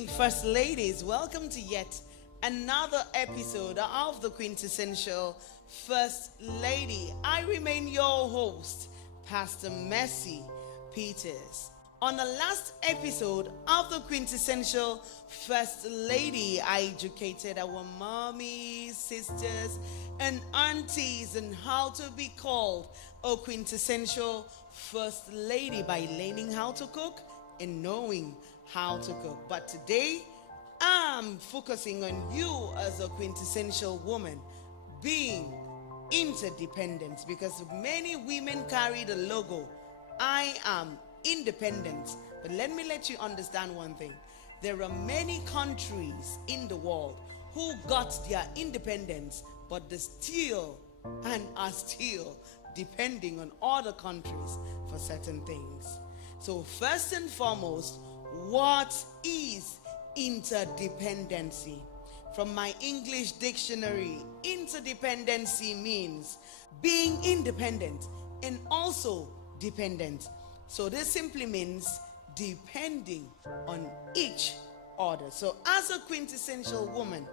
evening, First Ladies. Welcome to yet another episode of the Quintessential First Lady. I remain your host, Pastor Mercy Peters. On the last episode of the Quintessential First Lady, I educated our mommies, sisters, and aunties on how to be called a quintessential First Lady by learning how to cook and knowing how to cook. But today, I'm focusing on you as a quintessential woman being interdependent, because many women carry the logo, I am independent. But let you understand one thing. There are many countries in the world who got their independence, but they still and are still depending on other countries for certain things. So first and foremost, what is interdependency? From my English dictionary, interdependency means being independent and also dependent. So this simply means depending on each other. So as a quintessential woman,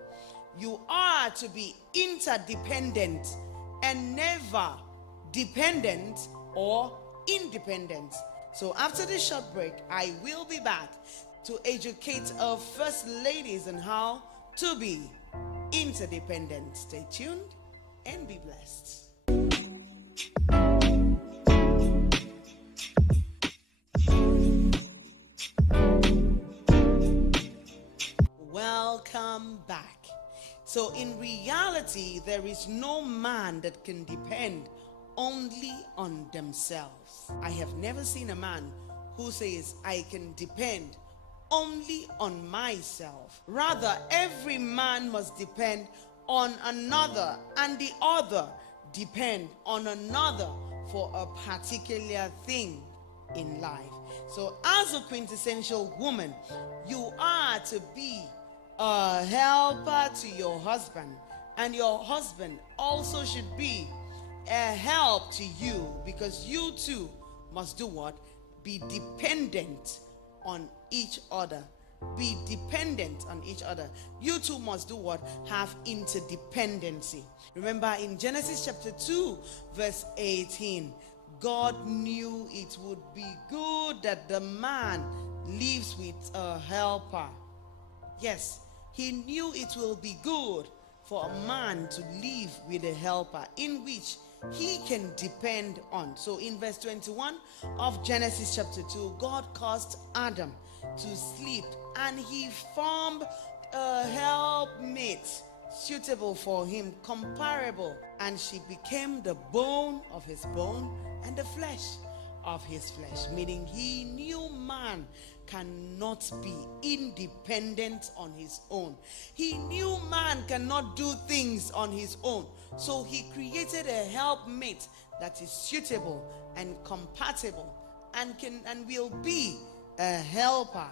you are to be interdependent and never dependent or independent. So after this short break, I will be back to educate our first ladies on how to be interdependent. Stay tuned and be blessed. Welcome back. So in reality, there is no man that can depend only on themselves. I have never seen a man who says, I can depend only on myself. Rather, every man must depend on another, and the other depend on another for a particular thing in life. So as a quintessential woman, you are to be a helper to your husband, and your husband also should be a help to you, because you two must do what? Be dependent on each other. Be dependent on each other. You two must do what? Have interdependency. Remember in Genesis chapter 2 verse 18, God knew it would be good that the man lives with a helper. Yes, he knew it will be good for a man to live with a helper in which he can depend on. So in verse 21 of Genesis chapter 2, God caused Adam to sleep, and he formed a helpmate suitable for him, comparable, and she became the bone of his bone and the flesh of his flesh. Meaning he knew man cannot be independent on his own. He knew man cannot do things on his own. So he created a helpmate that is suitable and compatible and will be a helper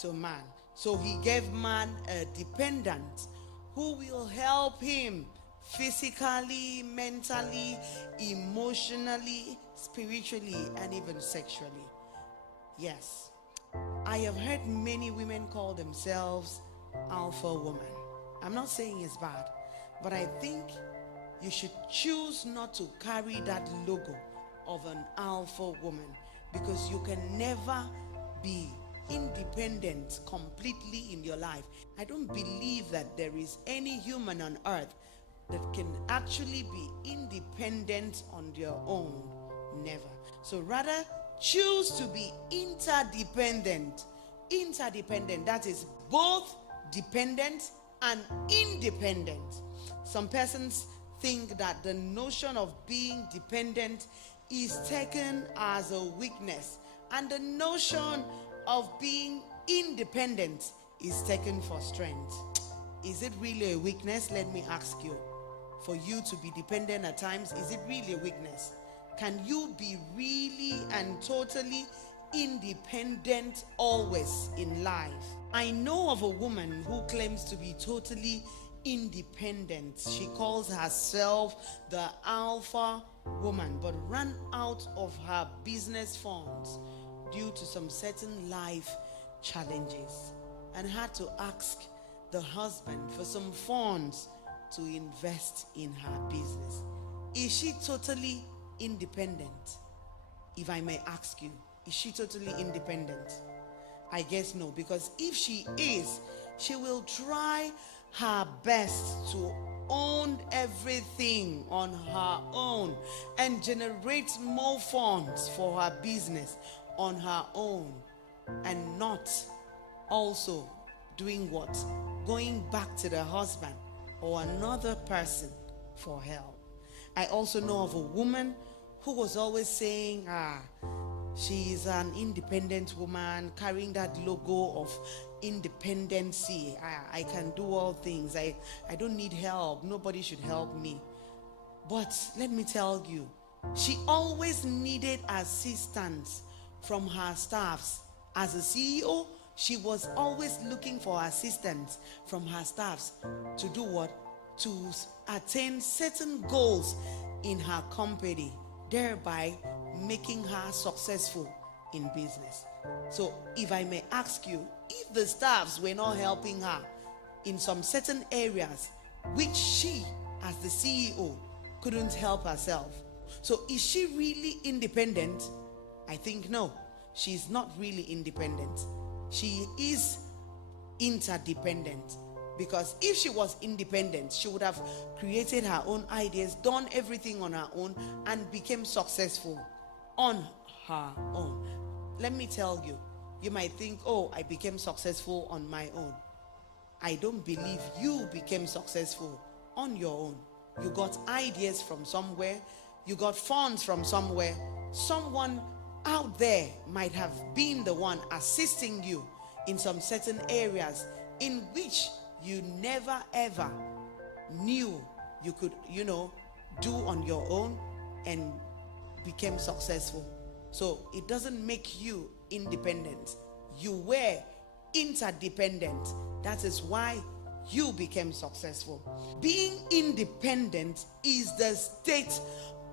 to man. So he gave man a dependent who will help him physically, mentally, emotionally, spiritually, and even sexually. Yes, I have heard many women call themselves alpha woman. I'm not saying it's bad, but I think you should choose not to carry that logo of an alpha woman, because you can never be independent completely in your life. I don't believe that there is any human on earth that can actually be independent on their own. Never. So rather, choose to be interdependent. Interdependent, that is both dependent and independent. Some persons think that the notion of being dependent is taken as a weakness, and the notion of being independent is taken for strength. Is it really a weakness? Let me ask you. For you to be dependent at times, is it really a weakness? Can you be really and totally independent always in life? I know of a woman who claims to be totally independent. She calls herself the alpha woman, but ran out of her business funds due to some certain life challenges. and had to ask the husband for some funds to invest in her business. Is she totally independent? If I may ask you, is she totally independent? I guess no, because if she is, she will try her best to own everything on her own and generate more funds for her business on her own, and not also doing what? Going back to the husband or another person for help. I also know of a woman who was always saying, she is an independent woman, carrying that logo of independency. I can do all things. I don't need help. Nobody should help me. But let me tell you, she always needed assistance from her staffs. As a CEO, she was always looking for assistance from her staffs to do what? To attain certain goals in her company, thereby making her successful in business. So if I may ask you, if the staffs were not helping her in some certain areas which she as the CEO couldn't help herself, so is she really independent? I think no, she's not really independent. She is interdependent. Because if she was independent, she would have created her own ideas, done everything on her own, and became successful on her own. Let me tell you, you might think, oh, I became successful on my own. I don't believe you became successful on your own. You got ideas from somewhere, you got funds from somewhere. Someone out there might have been the one assisting you in some certain areas in which you never ever knew you could, do on your own, and became successful. So it doesn't make you independent. You were interdependent. That is why you became successful. Being independent is the state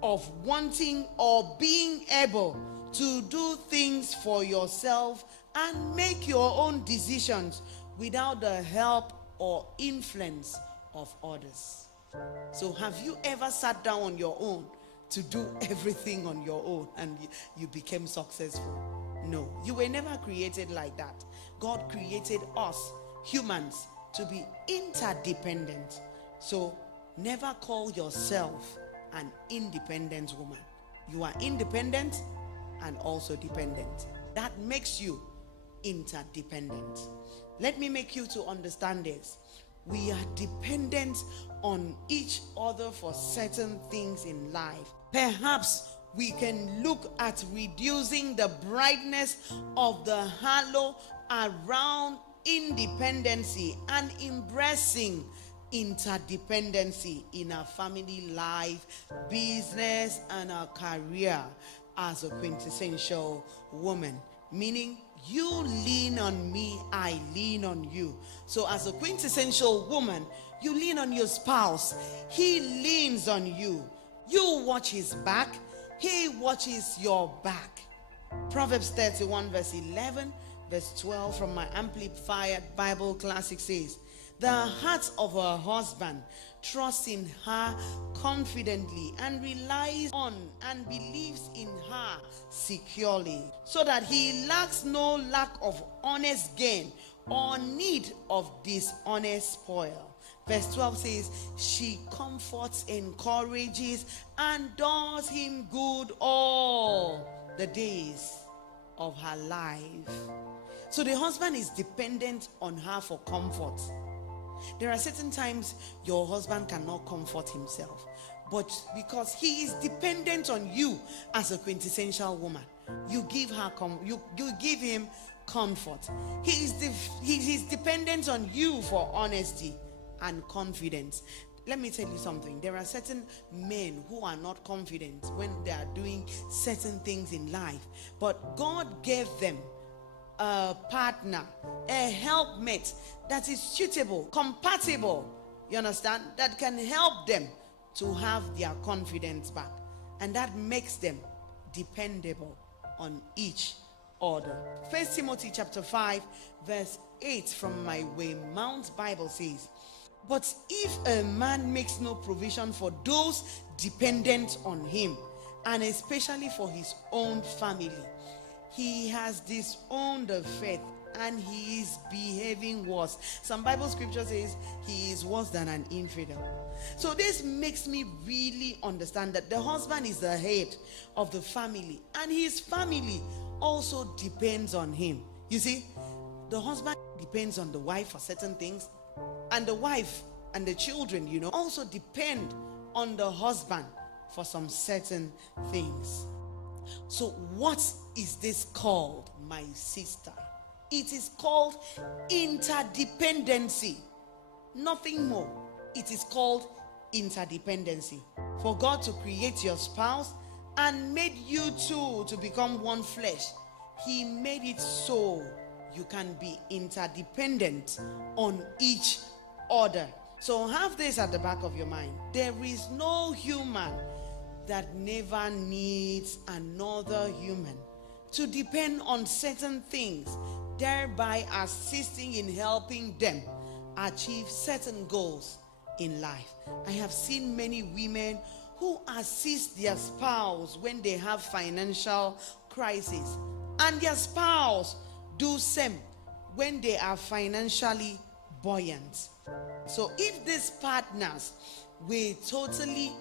of wanting or being able to do things for yourself and make your own decisions without the help or influence of others. So have you ever sat down on your own to do everything on your own and you became successful? No, you were never created like that. God created us humans to be interdependent. So never call yourself an independent woman. You are independent and also dependent. That makes you interdependent. Let me make you to understand this. We are dependent on each other for certain things in life. Perhaps we can look at reducing the brightness of the halo around independency and embracing interdependency in our family life, business, and our career as a quintessential woman. Meaning, you lean on me, I lean on you. So as a quintessential woman, you lean on your spouse, he leans on you. You watch his back, he watches your back. Proverbs 31 verse 11, verse 12 from my Amplified Bible Classic says, the heart of a husband trusts in her confidently and relies on and believes in her securely, so that he lacks no lack of honest gain or need of dishonest spoil. Verse 12 says, she comforts, encourages, and does him good all the days of her life. So the husband is dependent on her for comfort. There are certain times your husband cannot comfort himself, but because he is dependent on you as a quintessential woman, you give her you give him comfort. He is dependent on you for honesty and confidence. Let me tell you something. There are certain men who are not confident when they are doing certain things in life, but God gave them a partner, a helpmate that is suitable, compatible, you understand, that can help them to have their confidence back, and that makes them dependable on each other. 1 Timothy chapter 5 verse 8 from my Weymouth Bible says, "But if a man makes no provision for those dependent on him, and especially for his own family, he has disowned the faith and he is behaving worse." Some Bible scripture says he is worse than an infidel. So this makes me really understand that the husband is the head of the family, and his family also depends on him. You see, the husband depends on the wife for certain things, and the wife and the children, also depend on the husband for some certain things. So what is this called, my sister? It is called interdependency. Nothing more. It is called interdependency. For God to create your spouse and made you two to become one flesh, he made it so you can be interdependent on each other. So have this at the back of your mind. There is no human that never needs another human to depend on certain things, thereby assisting in helping them achieve certain goals in life. I have seen many women who assist their spouse when they have financial crisis, and their spouse do same when they are financially buoyant. So if these partners were totally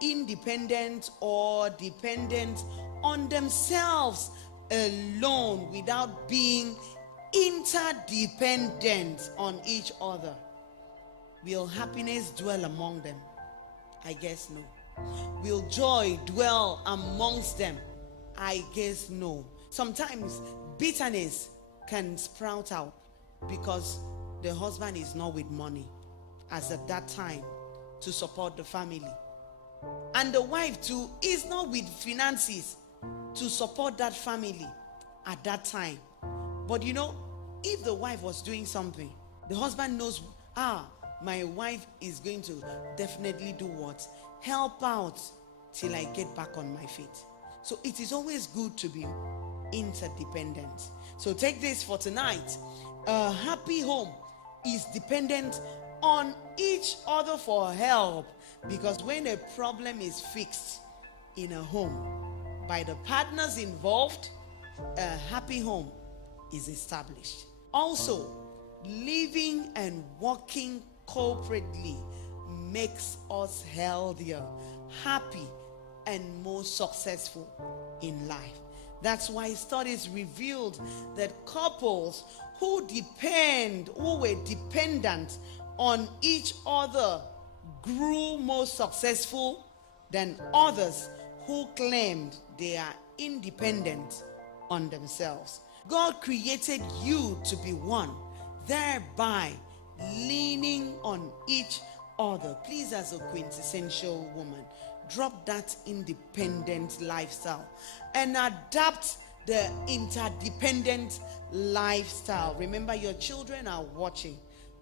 independent or dependent on themselves alone without being interdependent on each other, will happiness dwell among them? I guess no. Will joy dwell amongst them? I guess no. Sometimes bitterness can sprout out because the husband is not with money as at that time to support the family, and the wife too is not with finances to support that family at that time. But if the wife was doing something, the husband knows, my wife is going to definitely do what? Help out till I get back on my feet. So it is always good to be interdependent. So take this for tonight. A happy home is dependent on each other for help, because when a problem is fixed in a home by the partners involved, a happy home is established. Also, living and working corporately makes us healthier, happy, and more successful in life. That's why studies revealed that couples who were dependent on each other grew more successful than others who claimed they are independent on themselves. God created you to be one, thereby leaning on each other. Please, as a quintessential woman, drop that independent lifestyle and adapt the interdependent lifestyle. Remember, your children are watching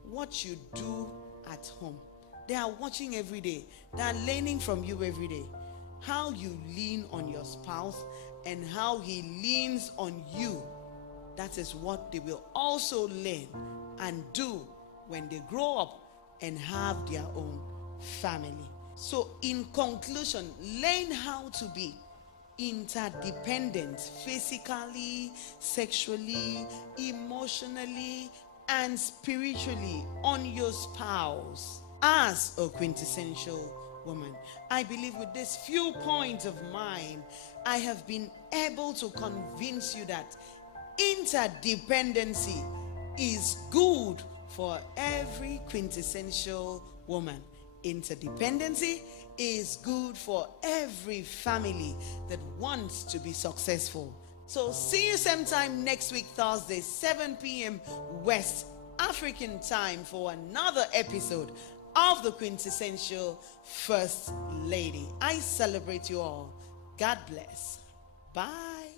what you do at home. They are watching every day. They are learning from you every day. How you lean on your spouse and how he leans on you. That is what they will also learn and do when they grow up and have their own family. So in conclusion, learn how to be interdependent physically, sexually, emotionally, and spiritually on your spouse as a quintessential woman. I believe with these few points of mine, I have been able to convince you that interdependency is good for every quintessential woman. Interdependency is good for every family that wants to be successful. So see you same time next week, Thursday, 7 p.m. West African time for another episode of the Quintessential First Lady. I celebrate you all. God bless. Bye.